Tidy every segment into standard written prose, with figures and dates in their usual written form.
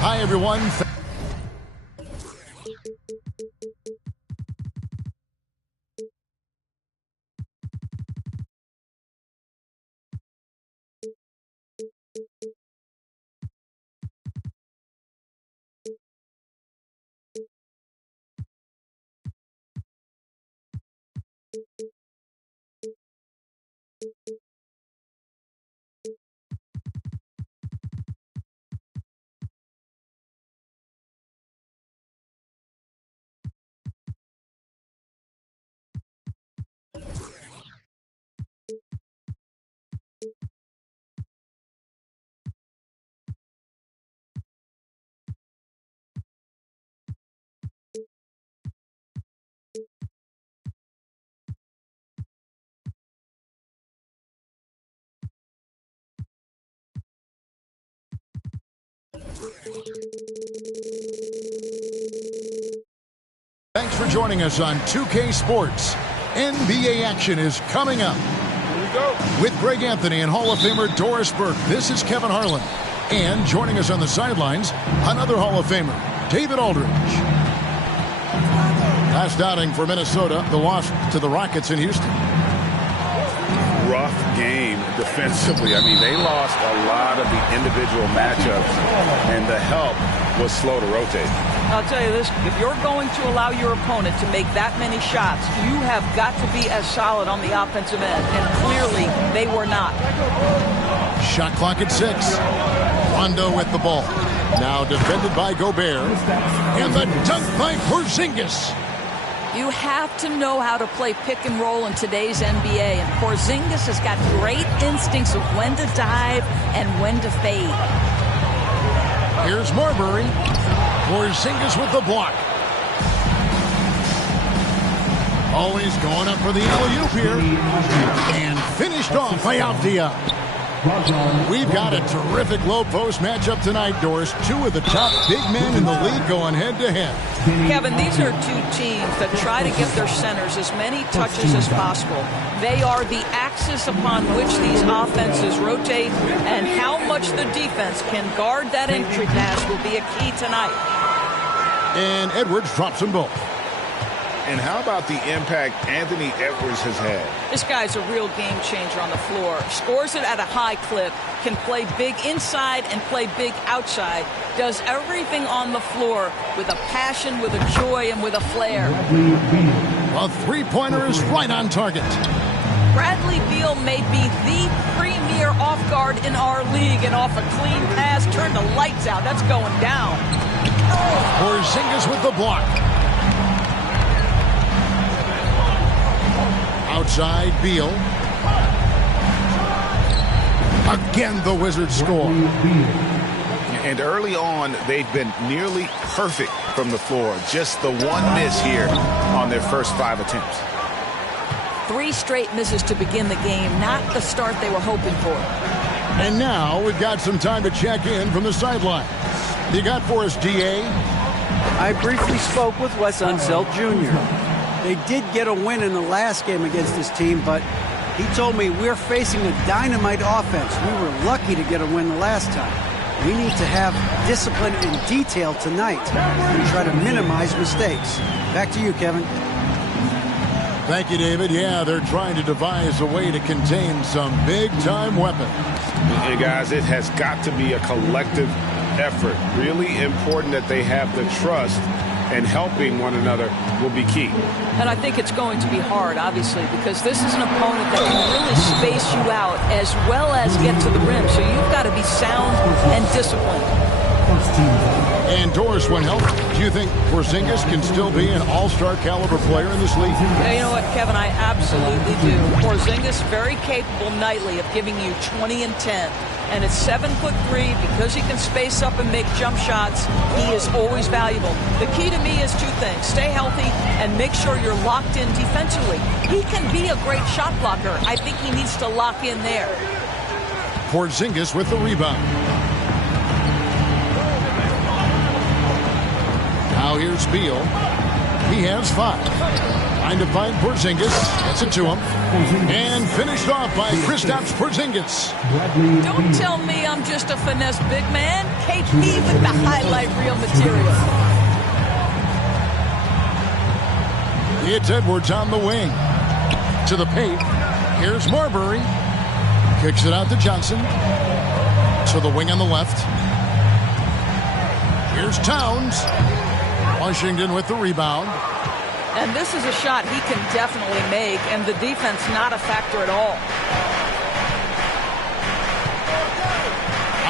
Hi, everyone. Thanks for joining us on 2K Sports. NBA action is coming up. Here we go. With Greg Anthony and Hall of Famer Doris Burke, this is Kevin Harlan. And joining us on the sidelines, another Hall of Famer, David Aldridge. Last outing for Minnesota, the loss to the Rockets in Houston. Rough game defensively. I mean, they lost a lot of the individual matchups, and the help was slow to rotate. I'll tell you this, if you're going to allow your opponent to make that many shots, you have got to be as solid on the offensive end, and clearly they were not. Shot clock at 6. Rondo with the ball. Now defended by Gobert. And the dunk by Porzingis. You have to know how to play pick and roll in today's NBA, and Porzingis has got great instincts of when to dive and when to fade. Here's Marbury. Porzingis with the block. Always going up for the alley-oop here. And finished off by Avdia. We've got a terrific low-post matchup tonight, Doris. Two of the top big men in the league going head-to-head. Kevin, these are two teams that try to get their centers as many touches as possible. They are the axis upon which these offenses rotate, and how much the defense can guard that entry pass will be a key tonight. And Edwards drops them both. And how about the impact Anthony Edwards has had? This guy's a real game changer on the floor. Scores it at a high clip, can play big inside and play big outside. Does everything on the floor with a passion, with a joy, and with a flair. A three-pointer is right on target. Bradley Beal may be the premier off guard in our league, and off a clean pass, turn the lights out. That's going down. Porzingis with the block. Outside, Beal. Again, the Wizards score. And early on, they've been nearly perfect from the floor. Just the one miss here on their first 5 attempts. 3 straight misses to begin the game, not the start they were hoping for. And now we've got some time to check in from the sidelines. You got for us, DA? I briefly spoke with Wes Unseld Jr. They did get a win in the last game against this team, but he told me we're facing a dynamite offense. We were lucky to get a win the last time. We need to have discipline and detail tonight and try to minimize mistakes. Back to you, Kevin. Thank you, David. Yeah, they're trying to devise a way to contain some big-time weapons. Hey, guys, it has got to be a collective effort. Really important that they have the trust, and helping one another will be key. And I think it's going to be hard, obviously, because this is an opponent that can really space you out as well as get to the rim. So you've got to be sound and disciplined. And Doris, when healthy, do you think Porzingis can still be an all-star caliber player in this league? Yeah, you know what, Kevin, I absolutely do. Porzingis very capable nightly of giving you 20 and 10. And at 7'3", because he can space up and make jump shots, he is always valuable. The key to me is 2 things. Stay healthy and make sure you're locked in defensively. He can be a great shot blocker. I think he needs to lock in there. Porzingis with the rebound. Now here's Beal. He has 5. Trying to find Porzingis. Gets it to him. And finished off by Kristaps Porzingis. Don't tell me I'm just a finesse big man. KP with the highlight reel material. It's Edwards on the wing. To the paint. Here's Marbury. Kicks it out to Johnson. To the wing on the left. Here's Towns. Washington with the rebound. And this is a shot he can definitely make, and the defense not a factor at all.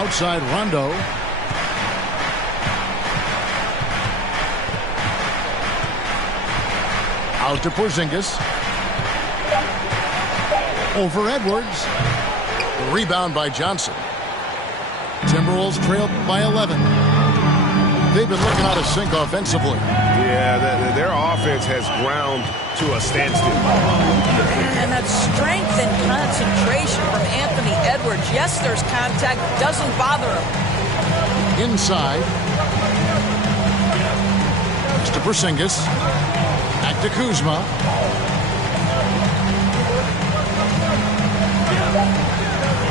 Outside Rondo. Out to Porzingis. Over Edwards. Rebound by Johnson. Timberwolves trailed by 11. They've been looking out of sync offensively. Yeah, their offense has ground to a standstill. And that strength and concentration from Anthony Edwards. Yes, there's contact. Doesn't bother him. Inside. To Porzingis. Back to Kuzma.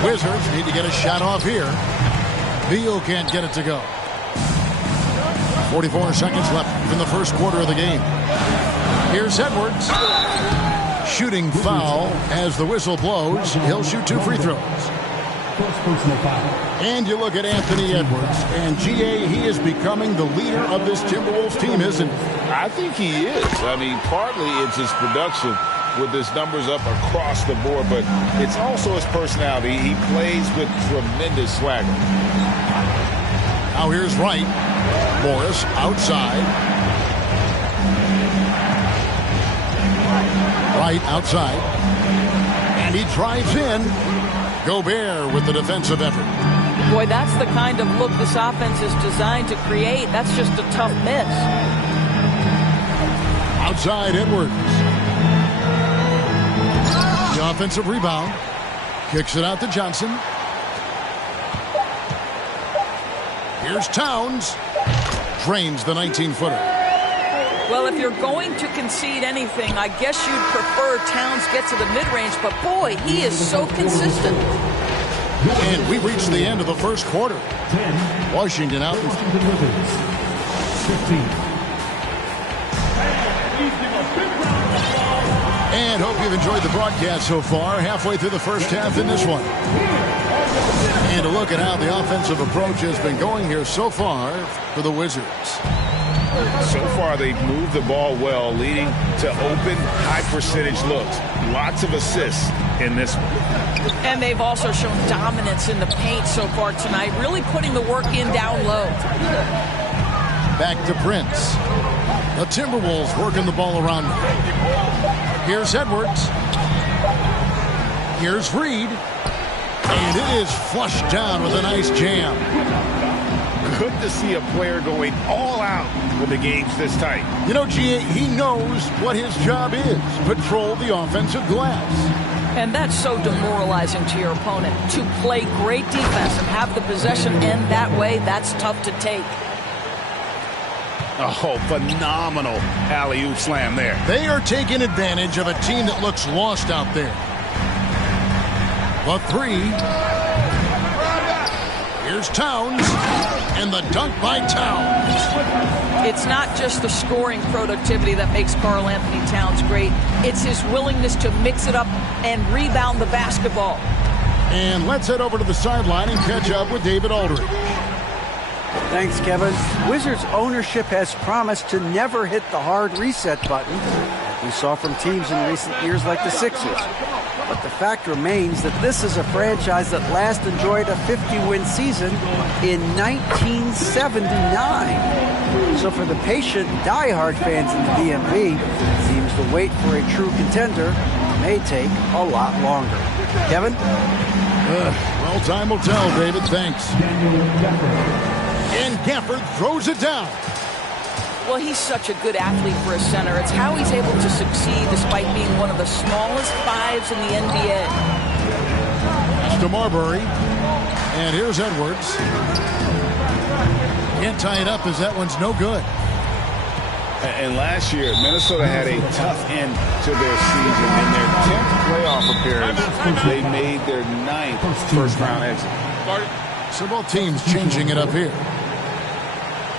Wizards need to get a shot off here. Beal can't get it to go. 44 seconds left in the first quarter of the game. Here's Edwards. Shooting foul as the whistle blows. He'll shoot 2 free throws. And you look at Anthony Edwards, and GA, he is becoming the leader of this Timberwolves team, isn't he? I think he is. I mean, partly it's his production with his numbers up across the board, but it's also his personality. He plays with tremendous swagger. Now here's Wright. Morris outside. Wright outside. And he drives in. Gobert with the defensive effort. Boy, that's the kind of look this offense is designed to create. That's just a tough miss. Outside Edwards. The offensive rebound. Kicks it out to Johnson. Here's Towns. Drains the 19-footer. Well, if you're going to concede anything, I guess you'd prefer Towns get to the mid-range, but boy, he is so consistent. And we reached the end of the first quarter. Washington out. 15. And hope you've enjoyed the broadcast so far. Halfway through the first half in this one. And a look at how the offensive approach has been going here so far for the Wizards. So far, they've moved the ball well, leading to open, high-percentage looks. Lots of assists in this one. And they've also shown dominance in the paint so far tonight, really putting the work in down low. Back to Prince. The Timberwolves working the ball around. Here's Edwards. Here's Reed. And it is flushed down with a nice jam. Good to see a player going all out when the game's this tight. You know, GA, he knows what his job is. Patrol the offensive glass. And that's so demoralizing to your opponent. To play great defense and have the possession end that way, that's tough to take. Oh, phenomenal alley-oop slam there. They are taking advantage of a team that looks lost out there. The 3. Here's Towns. And the dunk by Towns. It's not just the scoring productivity that makes Karl Anthony Towns great. It's his willingness to mix it up and rebound the basketball. And let's head over to the sideline and catch up with David Aldridge. Thanks, Kevin. Wizards ownership has promised to never hit the hard reset button, like we saw from teams in recent years like the Sixers. But the fact remains that this is a franchise that last enjoyed a 50-win season in 1979. So for the patient, diehard fans in the DMV, it seems the wait for a true contender may take a lot longer. Kevin? Well, time will tell, David. Thanks. And Gafford throws it down. Well, he's such a good athlete for a center. It's how he's able to succeed despite being one of the smallest 5s in the NBA. That's to Marbury. And here's Edwards. Can't tie it up as that one's no good. And last year, Minnesota had a tough end to their season. In their 10th playoff appearance, they made their 9th first-round exit. So both teams changing it up here.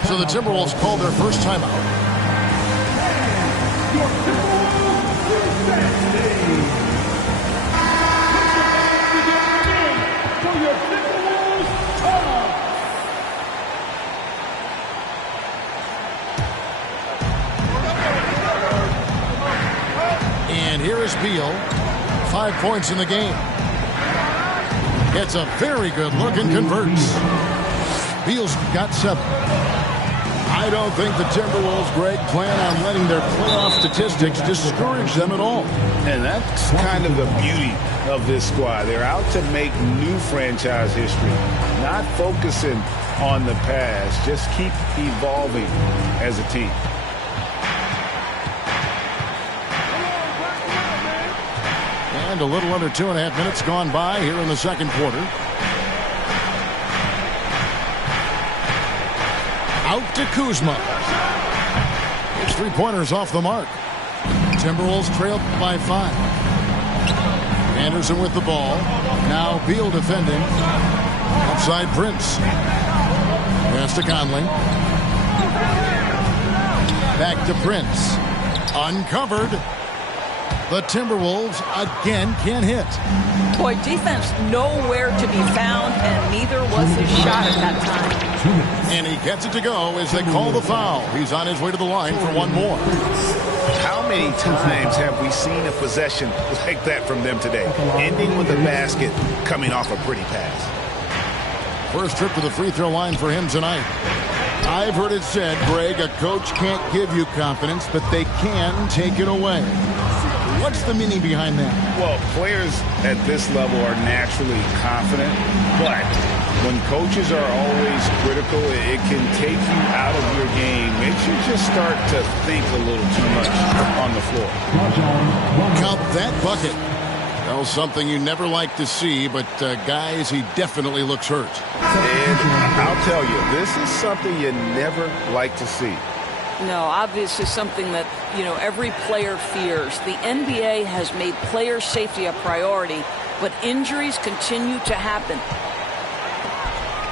So the Timberwolves call their first timeout. And here is Beal. 5 points in the game. It's a very good look and converts. Beal's got 7. I don't think the Timberwolves, Greg, plan on letting their playoff statistics discourage them at all. And that's kind of the beauty of this squad. They're out to make new franchise history, not focusing on the past. Just keep evolving as a team. And a little under 2.5 minutes gone by here in the second quarter. Out to Kuzma. His 3-pointers off the mark. Timberwolves trailed by 5. Anderson with the ball. Now Beal defending. Outside Prince. Pass to Conley. Back to Prince. Uncovered. The Timberwolves again can't hit. Boy, defense nowhere to be found, and neither was his shot at that time. And he gets it to go as they call the foul. He's on his way to the line for one more. How many times have we seen a possession like that from them today? Ending with a basket, coming off a pretty pass. First trip to the free throw line for him tonight. I've heard it said, Greg, a coach can't give you confidence, but they can take it away. What's the meaning behind that? Well, players at this level are naturally confident, but when coaches are always critical, it can take you out of your game. Makes you just start to think a little too much on the floor. Count that bucket. Well, something you never like to see, but guys, he definitely looks hurt. And I'll tell you, this is something you never like to see. No, obviously something that, every player fears. The NBA has made player safety a priority, but injuries continue to happen.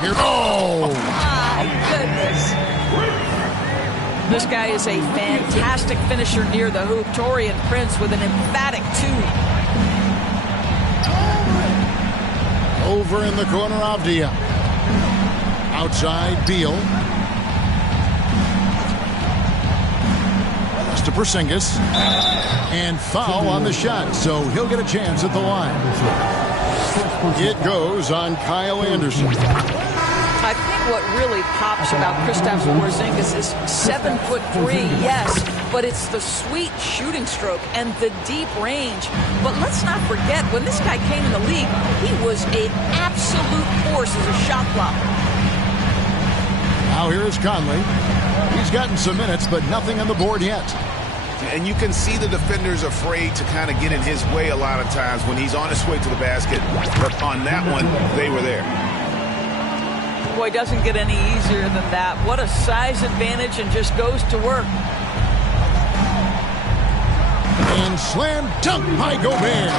Here, oh! My goodness. This guy is a fantastic finisher near the hoop. Taurean Prince with an emphatic 2. Over in the corner, Avdia. Outside, Beal. To Porzingis, and foul on the shot, so he'll get a chance at the line. It goes on Kyle Anderson. I think what really pops about Kristaps Porzingis is 7'3", yes, but it's the sweet shooting stroke and the deep range. But let's not forget, when this guy came in the league, he was an absolute force as a shot blocker. Now here is Conley. He's gotten some minutes, but nothing on the board yet. And you can see the defenders afraid to kind of get in his way a lot of times when he's on his way to the basket. But on that one, they were there. Boy, doesn't get any easier than that. What a size advantage, and just goes to work. And slam dunk by Gobert.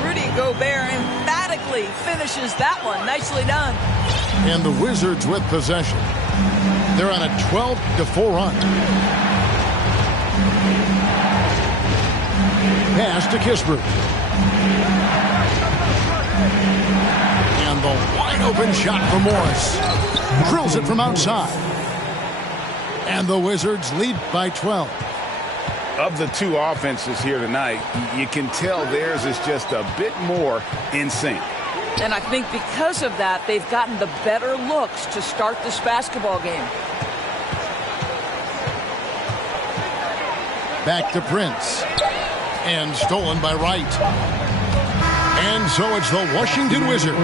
Rudy Gobert emphatically finishes that one. Nicely done. And the Wizards with possession. They're on a 12-4 run. Pass to Kispert. And the wide open shot for Morris. Drills it from outside. And the Wizards lead by 12. Of the two offenses here tonight, you can tell theirs is just a bit more in sync. And I think because of that, they've gotten the better looks to start this basketball game. Back to Prince. And stolen by Wright. And so it's the Washington Wizards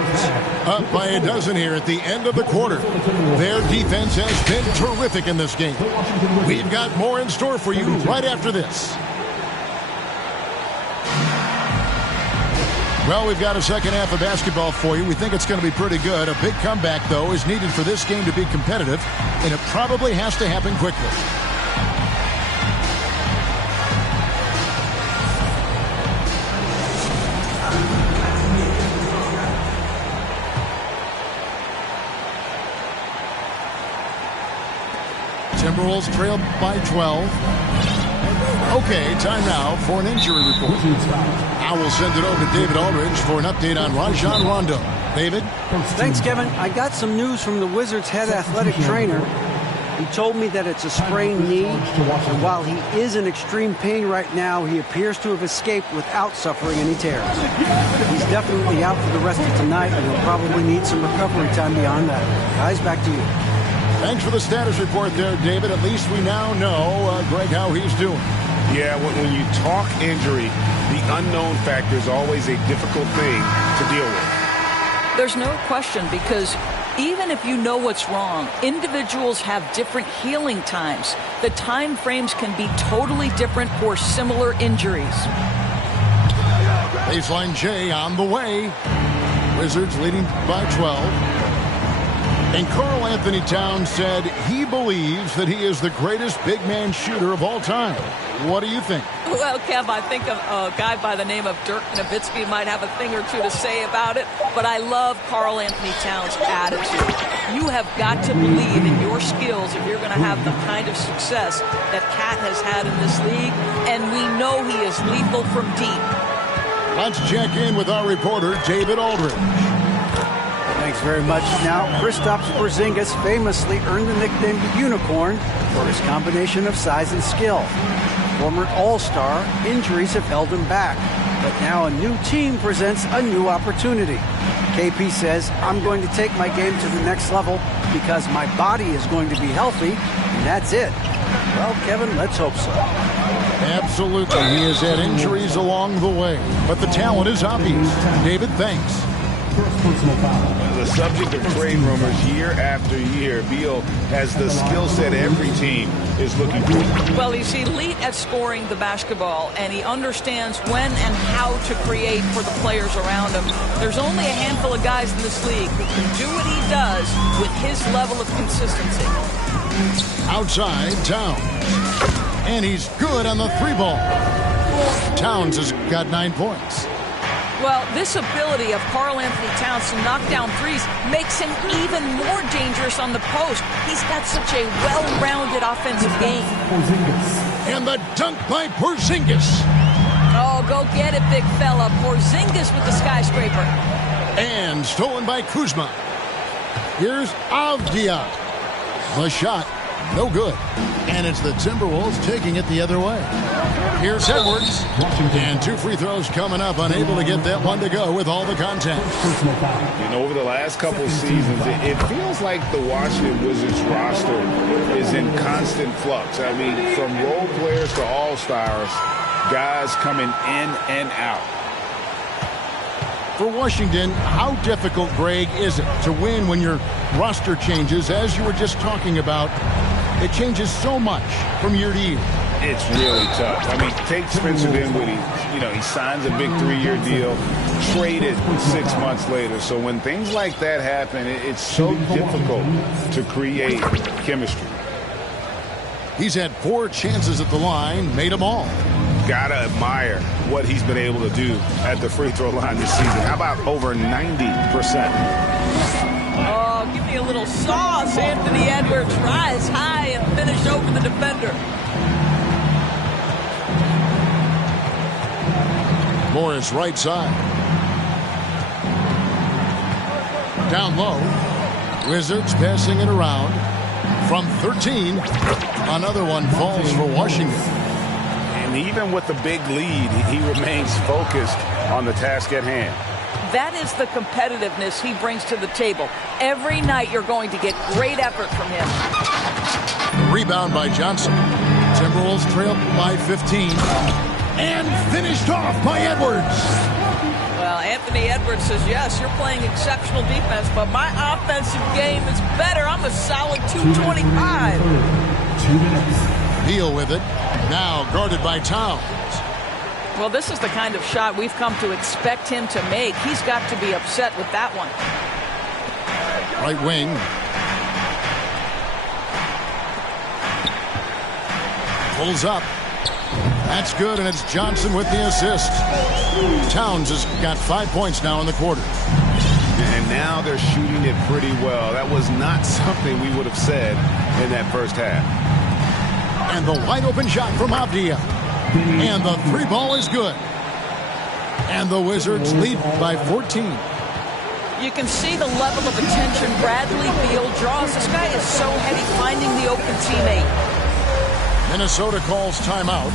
up by a dozen here at the end of the quarter. Their defense has been terrific in this game. We've got more in store for you right after this. Well, we've got a second half of basketball for you. We think it's going to be pretty good. A big comeback, though, is needed for this game to be competitive, and it probably has to happen quickly. Timberwolves trail by 12. Okay, time now for an injury report. I will send it over to David Aldridge for an update on Rajon Rondo. David? Thanks, Kevin. I got some news from the Wizards' head athletic trainer. He told me that it's a sprained knee, and while he is in extreme pain right now, he appears to have escaped without suffering any tears. He's definitely out for the rest of tonight, and he'll probably need some recovery time beyond that. Guys, back to you. Thanks for the status report there, David. At least we now know, Greg, how he's doing. Yeah, when you talk injury, the unknown factor is always a difficult thing to deal with. There's no question, because even if you know what's wrong, individuals have different healing times. The time frames can be totally different for similar injuries. Baseline J on the way. Wizards leading by 12. And Karl Anthony Towns said he believes that he is the greatest big man shooter of all time. What do you think? Well, Kev, I think a guy by the name of Dirk Nowitzki might have a thing or two to say about it, but I love Karl Anthony Towns' attitude. You have got to believe in your skills if you're going to have the kind of success that Cat has had in this league, and we know he is lethal from deep. Let's check in with our reporter, David Aldridge. Thanks very much. Now, Kristaps Porzingis famously earned the nickname the Unicorn for his combination of size and skill. Former All-Star, injuries have held him back, but now a new team presents a new opportunity. KP says, I'm going to take my game to the next level because my body is going to be healthy, and that's it. Well, Kevin, let's hope so. Absolutely. He has had injuries along the way, but the talent is obvious. David, thanks. The subject of trade rumors year after year, Beal has the skill set every team is looking for. Well, he's elite at scoring the basketball, and he understands when and how to create for the players around him. There's only a handful of guys in this league who can do what he does with his level of consistency. Outside, Towns. And he's good on the three ball. Towns has got 9 points. Well, this ability of Karl Anthony Towns to knock down threes makes him even more dangerous on the post. He's got such a well-rounded offensive game. And the dunk by Porzingis. Oh, go get it, big fella. Porzingis with the skyscraper. And stolen by Kuzma. Here's Avdia. The shot, no good. And it's the Timberwolves taking it the other way. Here's Edwards. And 2 free throws coming up. Unable to get that one to go with all the contact. You know, over the last couple seasons, it feels like the Washington Wizards roster is in constant flux. I mean, from role players to all-stars, guys coming in and out. For Washington, how difficult, Greg, is it to win when your roster changes? As you were just talking about, it changes so much from year to year. It's really tough. I mean, take Spencer Dinwiddie. You know, he signs a big 3-year deal, traded 6 months later. So when things like that happen, it's so difficult to create chemistry. He's had 4 chances at the line, made them all. Gotta admire what he's been able to do at the free throw line this season. How about over 90%? Oh, give me a little sauce, Anthony Edwards. Rise high and finish over the defender. Morris right side. Down low. Wizards passing it around. From 13, another one falls for Washington. And even with the big lead, he remains focused on the task at hand. That is the competitiveness he brings to the table. Every night you're going to get great effort from him. Rebound by Johnson. Timberwolves trail by 15. And finished off by Edwards. Well, Anthony Edwards says, yes, you're playing exceptional defense, but my offensive game is better. I'm a solid 225. 2 minutes. Beal with it. Now guarded by Towns. Well, this is the kind of shot we've come to expect him to make. He's got to be upset with that one. Right wing. Pulls up. That's good, and it's Johnson with the assist. Towns has got 5 points now in the quarter. And now they're shooting it pretty well. That was not something we would have said in that first half. And the wide open shot from Avdia. And the three ball is good. And the Wizards lead by 14. You can see the level of attention Bradley Beal draws. This guy is so heavy finding the open teammate. Minnesota calls timeout.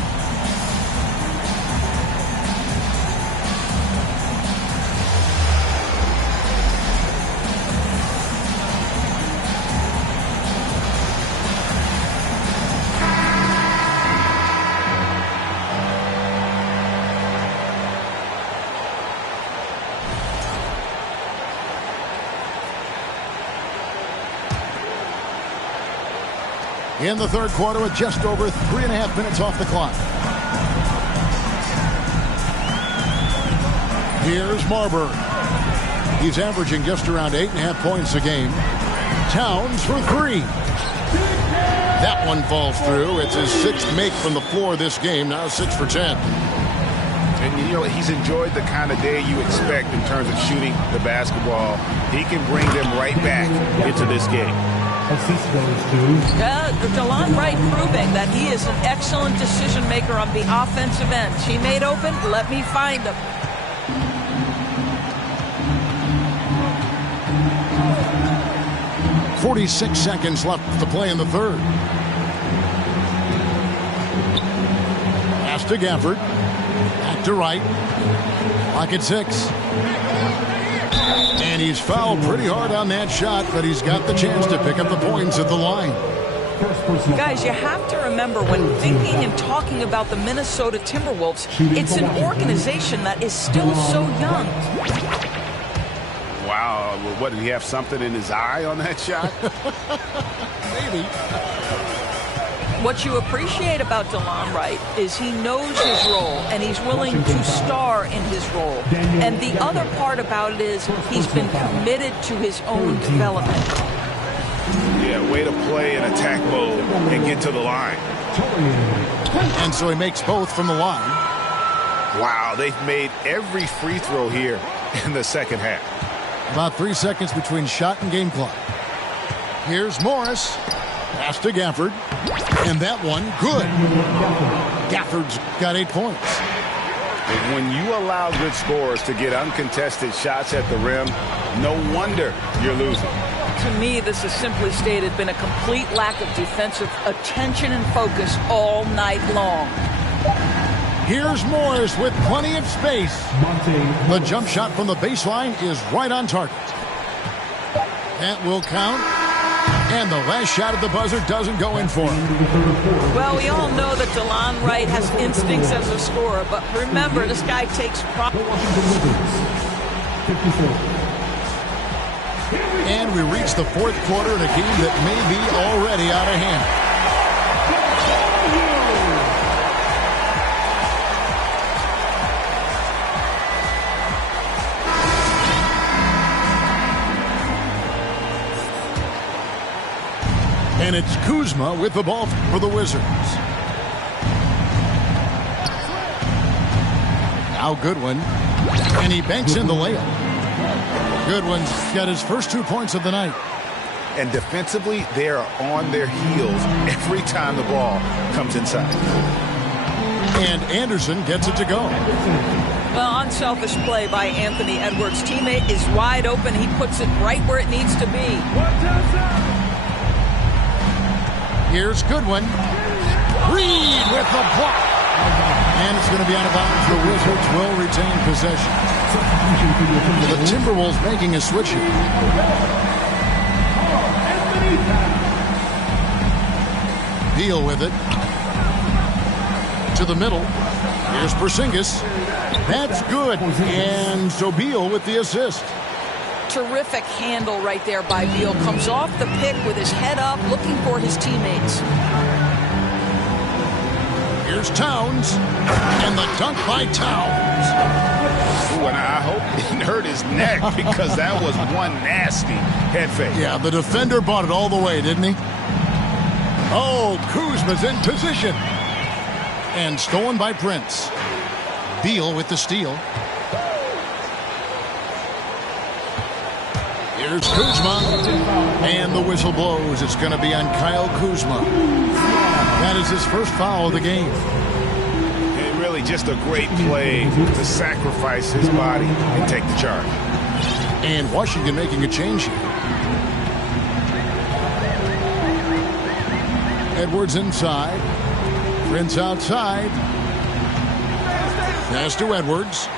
In the third quarter with just over 3.5 minutes off the clock. Here's Marbury. He's averaging just around 8.5 points a game. Towns for three. That one falls through. It's his sixth make from the floor this game. Now 6 for 10. And, you know, he's enjoyed the kind of day you expect in terms of shooting the basketball. He can bring them right back into this game. DeLon Wright proving that he is an excellent decision maker on the offensive end. Teammate open, let me find him. .46 seconds left to play in the third. Pass to Gafford. Back to Wright. Clock at 6. And he's fouled pretty hard on that shot, but he's got the chance to pick up the points at the line. Guys, you have to remember when thinking and talking about the Minnesota Timberwolves, it's an organization that is still so young. Wow, what, did he have something in his eye on that shot? Maybe. What you appreciate about DeLon Wright is he knows his role and he's willing to star in his role. And the other part about it is he's been committed to his own development. Yeah, way to play in attack mode and get to the line. And so he makes both from the line. Wow, they've made every free throw here in the second half. About 3 seconds between shot and game clock. Here's Morris. Pass to Gafford. And that one, good. Gafford's got 8 points. When you allow good scorers to get uncontested shots at the rim, no wonder you're losing. To me, this has simply stated been a complete lack of defensive attention and focus all night long. Here's Morris with plenty of space. The jump shot from the baseline is right on target. That will count. And the last shot at the buzzer doesn't go in for him. Well, we all know that DeLon Wright has instincts as a scorer, but remember, this guy takes pride. And we reach the fourth quarter in a game that may be already out of hand. And it's Kuzma with the ball for the Wizards. Now Goodwin. And he banks in the layup. Goodwin's got his first 2 points of the night. And defensively, they are on their heels every time the ball comes inside. And Anderson gets it to go. Well, unselfish play by Anthony Edwards. Teammate is wide open. He puts it right where it needs to be. Here's Goodwin. Reed with the block. And it's going to be out of bounds. The Wizards will retain possession. The Timberwolves making a switch here. Beal with it. To the middle. Here's Porzingis. That's good. And so Beal with the assist. Terrific handle right there by Beal. Comes off the pick with his head up, looking for his teammates. Here's Towns. And the dunk by Towns. Ooh, and I hope he didn't hurt his neck because that was one nasty head fake. Yeah, the defender bought it all the way, didn't he? Oh, Kuzma's in position. And stolen by Prince. Beal with the steal. Here's Kuzma. And the whistle blows. It's going to be on Kyle Kuzma. That is his first foul of the game. And really just a great play to sacrifice his body and take the charge. And Washington making a change here. Edwards inside. Prince outside. Pass to Edwards.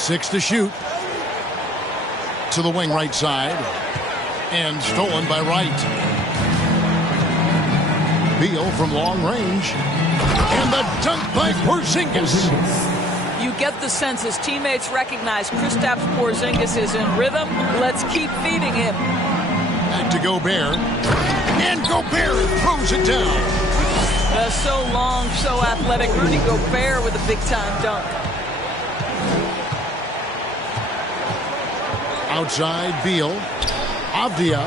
6 to shoot. To the wing right side. And stolen by Wright. Beal from long range. And the dunk by Porzingis. You get the sense his teammates recognize Kristaps Porzingis is in rhythm. Let's keep feeding him. Back to Gobert. And Gobert throws it down. So long, so athletic. Rudy Gobert with a big-time dunk. Outside Beal. Avdia.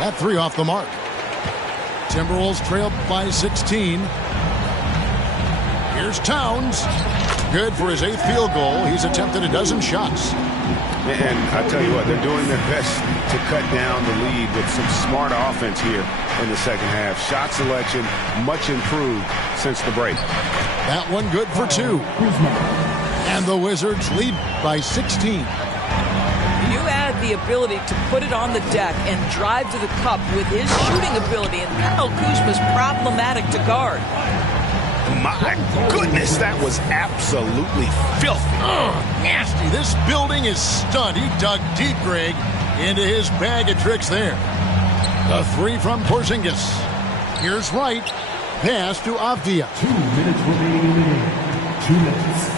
That 3 off the mark. Timberwolves trail by 16. Here's Towns. Good for his 8th field goal. He's attempted a dozen shots. And I tell you what, they're doing their best to cut down the lead with some smart offense here in the second half. Shot selection much improved since the break. That one good for 2. And the Wizards lead by 16. You add the ability to put it on the deck and drive to the cup with his shooting ability, and Kyle Kuzma's problematic to guard. My goodness, that was absolutely filthy. Nasty. This building is stunned. He dug deep, Greg, into his bag of tricks there. The 3 from Porzingis. Here's Wright. Pass to Avdia. 2 minutes remaining in the game. 2 minutes.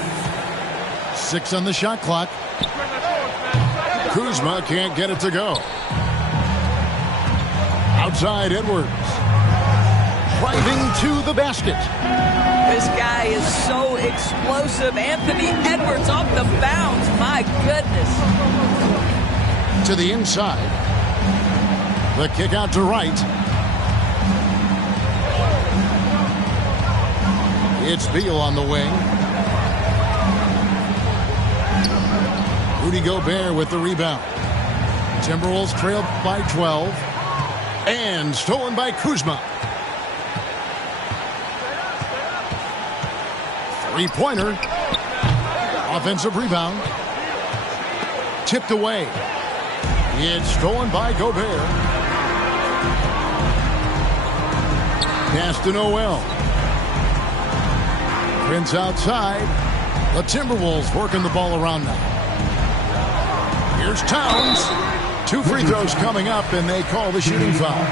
6 on the shot clock. Kuzma can't get it to go. Outside Edwards. Driving to the basket. This guy is so explosive. Anthony Edwards off the bounce. My goodness. To the inside. The kick out to Wright. It's Beal on the wing. Rudy Gobert with the rebound. Timberwolves trail by 12. And stolen by Kuzma. 3-pointer. Offensive rebound. Tipped away. It's stolen by Gobert. Pass to Noel. Prince outside. The Timberwolves working the ball around now. Here's Towns. 2 free throws coming up, and they call the shooting foul.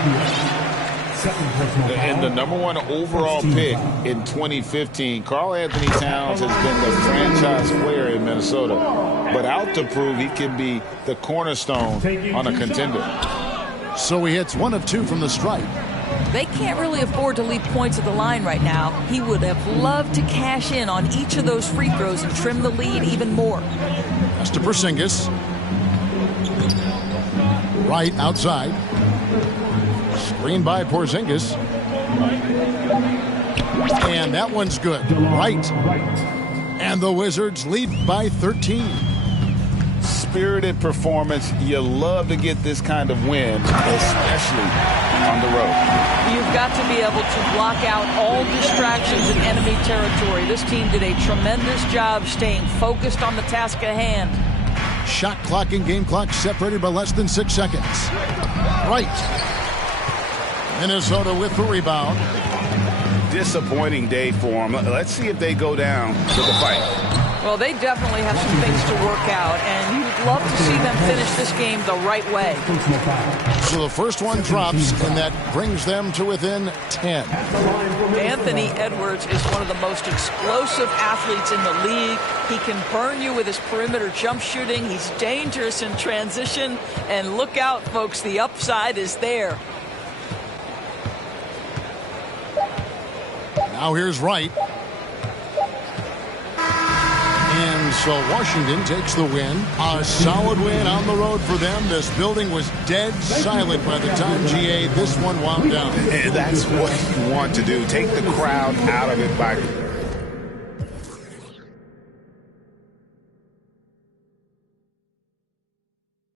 And the #1 overall pick in 2015, Karl Anthony Towns has been the franchise player in Minnesota, but out to prove he can be the cornerstone on a contender. So he hits 1 of 2 from the stripe. They can't really afford to leave points at the line right now. He would have loved to cash in on each of those free throws and trim the lead even more. That's to Porzingis. Right outside. Screen by Porzingis. And that one's good. Right. And the Wizards lead by 13. Spirited performance. You love to get this kind of win, especially on the road. You've got to be able to block out all distractions in enemy territory. This team did a tremendous job staying focused on the task at hand. Shot clock and game clock separated by less than 6 seconds. Right. Minnesota with the rebound. Disappointing day for them. Let's see if they go down to the fight. Well, they definitely have some things to work out, and you'd love to see them finish this game the right way. So the first one drops, and that brings them to within 10. Anthony Edwards is one of the most explosive athletes in the league. He can burn you with his perimeter jump shooting. He's dangerous in transition. And look out, folks, the upside is there. Now here's Wright. And so Washington takes the win. A solid win on the road for them. This building was dead silent by the time, GA, this one wound down. And that's what you want to do. Take the crowd out of it by